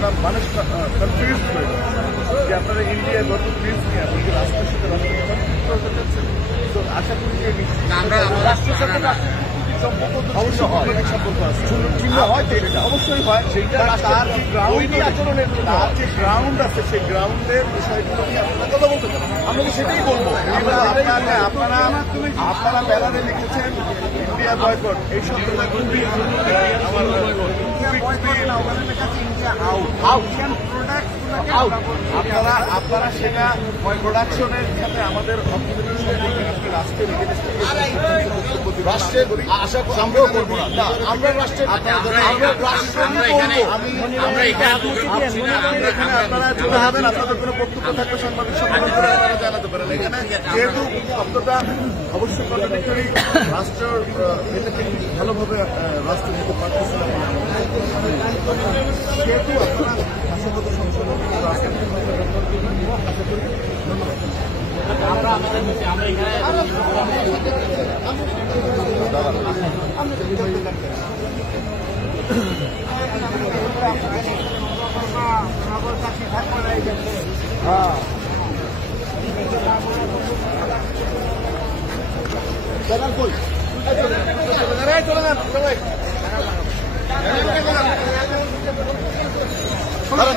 কেননা মানুষ কনফিউজ হয়ে যাচ্ছে যে আপনারা ইন্ডিয়ায় গত প্রিন্স নিয়ে আপনি কি রাষ্ট্রের সাথে রাষ্ট্রের করতে চাচ্ছেন। তো আশা করি যে রাষ্ট্রের সাথে সম্পর্ক অবশ্যই হয়। সেইটা তার যে গ্রাউন্ড আছে সেই গ্রাউন্ডের বিষয়গুলো নিয়ে আপনারা কথা বলতে পারেন। আমরা তো সেটাই বলবো। আপনারা ব্যানারে লিখেছেন ইন্ডিয়া বয়কট, এই শব্দটা খুবই আপনারা সেটা প্রোডাকশনের সাথে আমাদের অর্থনৈতিক সম্পর্কে রাষ্ট্রের রাষ্ট্রের আশা আমরাও করবো না। আমরা রাষ্ট্রের আপনারা চলে যাবেন, আপনাদের কোনো বক্তব্য থাকলে সাংবাদিক সম্মেলন করে আপনারা জানাতে পারেন। এখানে যেহেতু শব্দটা অবশ্যই কন্ট্রাডিক্টরি, রাষ্ট্র এটাকে ভালোভাবে রাষ্ট্র নিতে পারতেছে না, সেহেতু আপনারা ভাষাগত সংশোধন রাষ্ট্র আশা করি। আমরা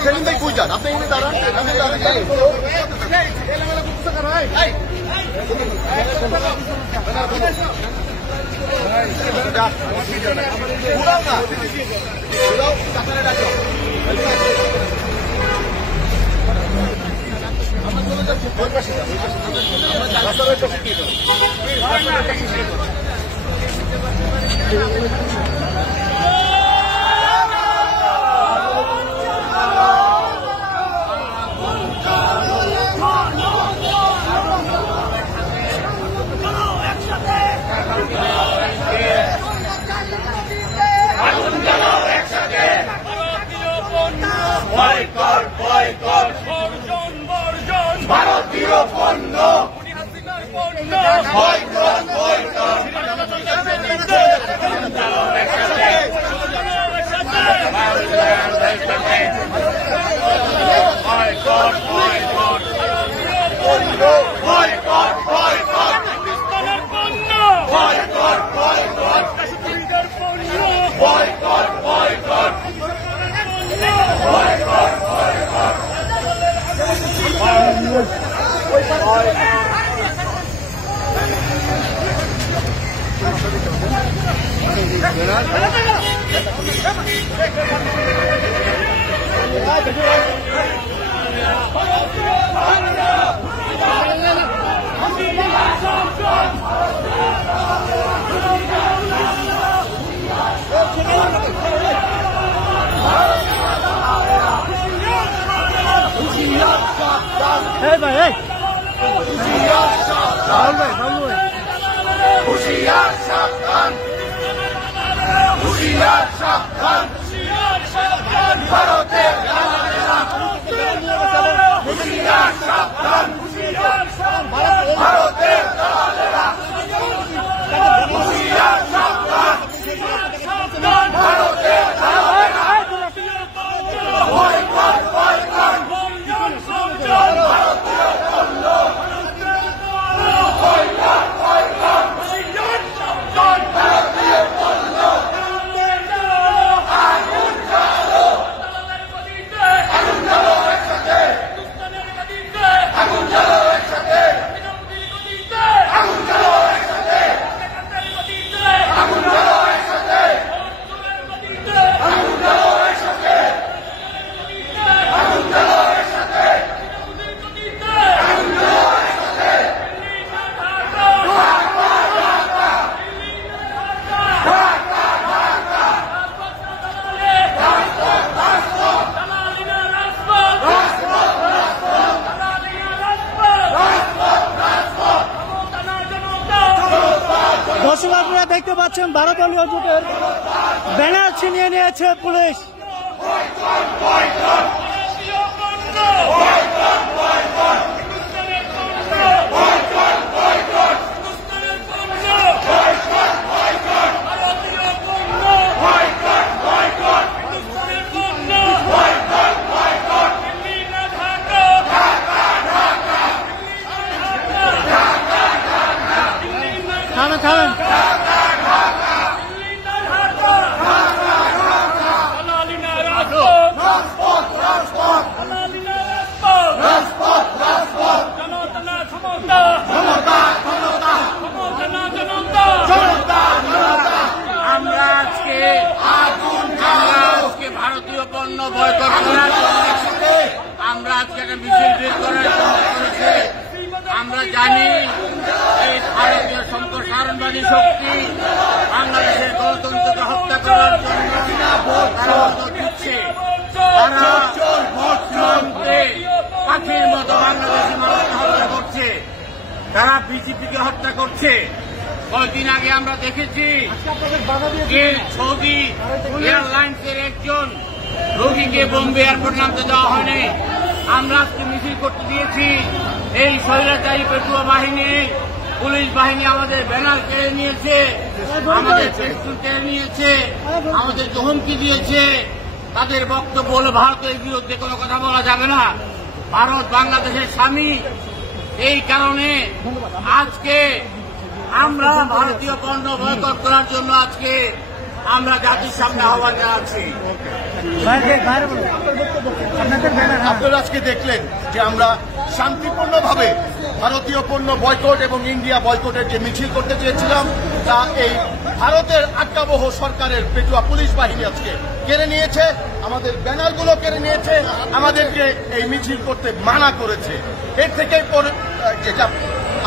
সেদিন ভাই কই যান আপনি এনে দাঁড়ান। ভারতীয় পণ্য হুশিয়ার সাবধান, হুশিয়ার সাবধান, ভারতের দালালেরা, হুশিয়ার সাবধান, ভারতের দালালেরা, হুশিয়ার সাবধান, ভারতের দালালেরা, ভয় কর, ভয় কর, ভারতীয় পণ্য, ভয় কর, ভয় কর, ভারতীয় পণ্য, আগুন জ্বালো, আগুন জ্বালো একসাথে, আগুন জ্বালো একসাথে, আগুন জ্বালো একসাথে, আগুন জ্বালো একসাথে, আগুন জ্বালো একসাথে, আগুন জ্বালো একসাথে, আগুন জ্বালো একসাথে, দর্শক আপনারা দেখতে পাচ্ছেন ভারতীয় জোটের ব্যানার ছিনিয়ে নিয়েছে পুলিশ। ভয় কর, বয়কট করার জন্য আমরা আজকে একটা মিছিল বের করার জন্য করেছি। আমরা জানি এই ভারতীয় সম্প্রসারণবাদী শক্তি বাংলাদেশের গণতন্ত্রকে হত্যা করার জন্য তারা মদত দিচ্ছে। তারা পাখির মতো বাংলাদেশি মানুষকে হত্যা করছে, তারা বিজেপিকে হত্যা করছে। কয়েকদিন আগে আমরা দেখেছি যে সৌদি এয়ারলাইন্সের একজন রোগীকে বোম্বে এয়ারপোর্ট নামতে দেওয়া হয়নি। আমরা আজকে মিছিল করতে দিয়েছি। এই স্বৈরাচারী পেটুয়া বাহিনী, পুলিশ বাহিনী আমাদের ব্যানার কেড়ে নিয়েছে, আমাদের পেস্টুন কেড়ে নিয়েছে, আমাদেরকে হুমকি দিয়েছে। তাদের বক্তব্য হল ভারতের বিরুদ্ধে কোনো কথা বলা যাবে না, ভারত বাংলাদেশের স্বামী। এই কারণে আজকে আমরা ভারতীয় পণ্য বয়কট করার জন্য আজকে আমরা জাতির সামনে আহ্বান জানাচ্ছি। আপনারা আজকে দেখলেন যে আমরা শান্তিপূর্ণভাবে ভারতীয় পণ্য বয়কট এবং ইন্ডিয়া বয়কটের যে মিছিল করতে চেয়েছিলাম তা এই ভারতের আজ্ঞাবহ সরকারের পেটুয়া পুলিশ বাহিনী আজকে কেড়ে নিয়েছে, আমাদের ব্যানারগুলো কেড়ে নিয়েছে, আমাদেরকে এই মিছিল করতে মানা করেছে। এর থেকে যেটা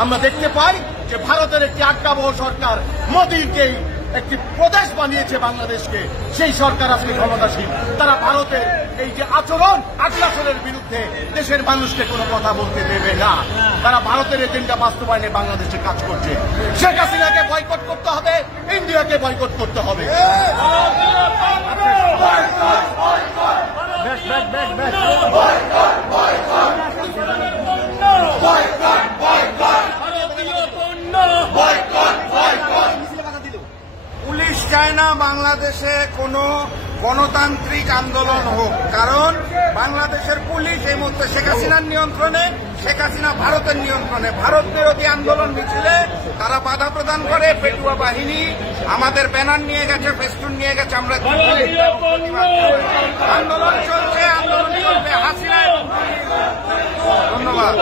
আমরা দেখতে পাই যে ভারতের একটি আজ্ঞাবহ সরকার মোদীকে একটি প্রদেশ বানিয়েছে বাংলাদেশকে, সেই সরকার আজকে ক্ষমতাসীন। তারা ভারতের এই যে আগ্রাসনের বিরুদ্ধে দেশের মানুষকে কোনো কথা বলতে দেবে না। তারা ভারতের এজেন্ডা বাস্তবায়নে বাংলাদেশে কাজ করছে। শেখ হাসিনাকে বয়কট করতে হবে, ইন্ডিয়াকে বয়কট করতে হবে। পুলিশ চায় না বাংলাদেশে কোনো গণতান্ত্রিক আন্দোলন হোক, কারণ বাংলাদেশের পুলিশ এই মুহূর্তে শেখ হাসিনার নিয়ন্ত্রণে, শেখ হাসিনা ভারতের নিয়ন্ত্রণে। ভারত বিরোধী আন্দোলন মিছিলে তারা বাধা প্রদান করে। পেটুয়া বাহিনী আমাদের ব্যানার নিয়ে গেছে, ফেস্টুন নিয়ে গেছে। আমরা আন্দোলন চলছে, আন্দোলন চলবে। হাসিনা ধন্যবাদ।